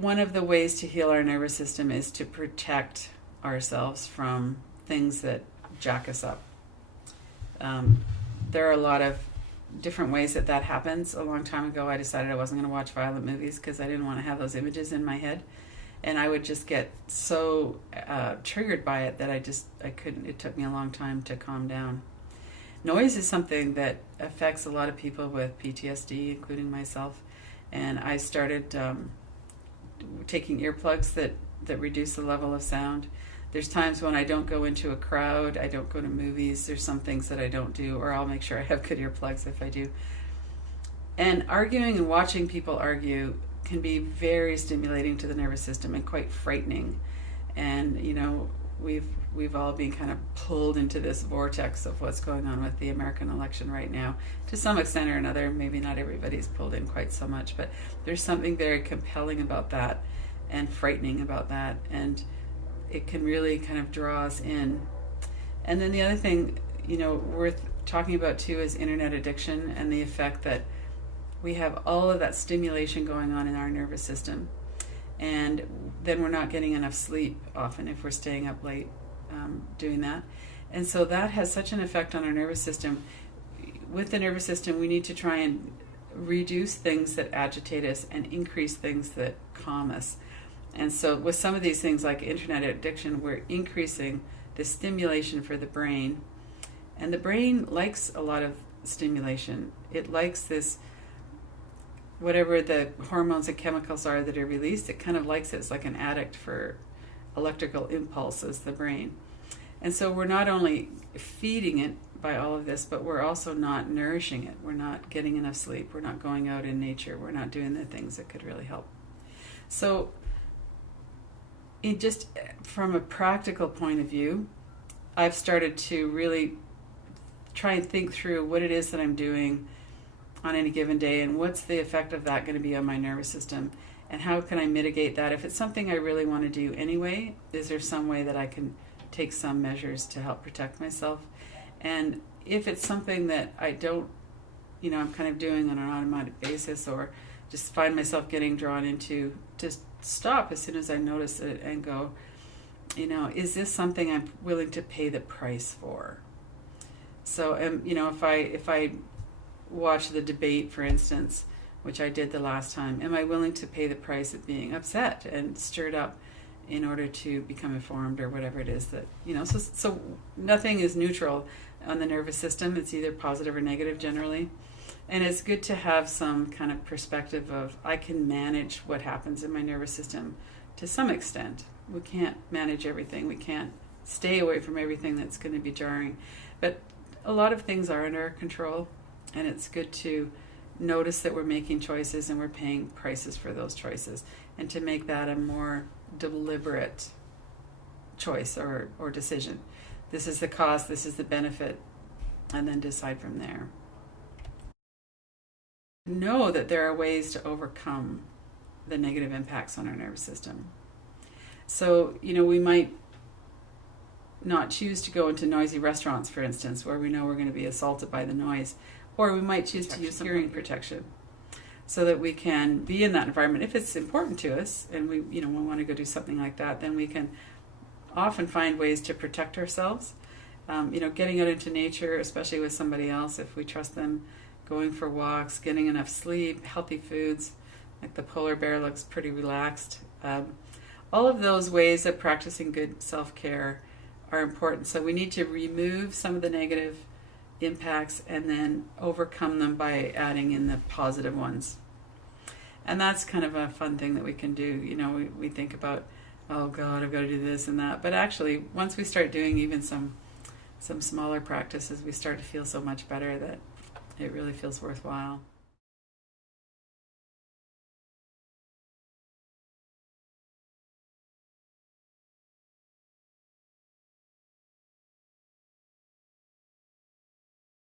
one of the ways to heal our nervous system is to protect ourselves from things that jack us up. There are a lot of different ways that that happens. A long time ago, I decided I wasn't going to watch violent movies because I didn't want to have those images in my head. And I would just get so triggered by it that I couldn't. It took me a long time to calm down. Noise is something that affects a lot of people with PTSD, including myself. And I started taking earplugs that reduce the level of sound. There's times when I don't go into a crowd, I don't go to movies, there's some things that I don't do, or I'll make sure I have good earplugs if I do. And arguing and watching people argue can be very stimulating to the nervous system and quite frightening. And, you know, we've all been kind of pulled into this vortex of what's going on with the American election right now. To some extent or another, maybe not everybody's pulled in quite so much, but there's something very compelling about that and frightening about that. And it can really kind of draw us in. And then the other thing, you know, worth talking about too is internet addiction and the effect that we have all of that stimulation going on in our nervous system. And then we're not getting enough sleep often if we're staying up late doing that. And so that has such an effect on our nervous system. With the nervous system, we need to try and reduce things that agitate us and increase things that calm us. And so with some of these things like internet addiction, we're increasing the stimulation for the brain. And the brain likes a lot of stimulation. It likes this, whatever the hormones and chemicals are that are released, it kind of likes it. It's like an addict for electrical impulses, the brain. And so we're not only feeding it by all of this, but we're also not nourishing it. We're not getting enough sleep. We're not going out in nature. We're not doing the things that could really help. So just from a practical point of view, I've started to really try and think through what it is that I'm doing on any given day and what's the effect of that going to be on my nervous system and how can I mitigate that. If it's something I really want to do anyway, is there some way that I can take some measures to help protect myself? And if it's something that I don't, you know, I'm kind of doing on an automatic basis or just find myself getting drawn into, just stop as soon as I notice it and go, you know, is this something I'm willing to pay the price for? So, you know, if I watch the debate, for instance, which I did the last time, am I willing to pay the price of being upset and stirred up in order to become informed or whatever it is that, you know, so nothing is neutral on the nervous system. It's either positive or negative generally. And it's good to have some kind of perspective of I can manage what happens in my nervous system to some extent. We can't manage everything. We can't stay away from everything that's going to be jarring. But a lot of things are under our control, and it's good to notice that we're making choices and we're paying prices for those choices, and to make that a more deliberate choice or decision. This is the cost, this is the benefit, and then decide from there. Know that there are ways to overcome the negative impacts on our nervous system. So, you know, we might not choose to go into noisy restaurants, for instance, where we know we're going to be assaulted by the noise, or we might choose to use some hearing protection so that we can be in that environment. If it's important to us and we want to go do something like that, then we can often find ways to protect ourselves. Getting out into nature, especially with somebody else, if we trust them, going for walks, getting enough sleep, healthy foods, like the polar bear looks pretty relaxed. All of those ways of practicing good self-care are important. So we need to remove some of the negative impacts and then overcome them by adding in the positive ones. And that's kind of a fun thing that we can do. You know, we think about, oh God, I've got to do this and that. But actually, once we start doing even some smaller practices, we start to feel so much better that it really feels worthwhile.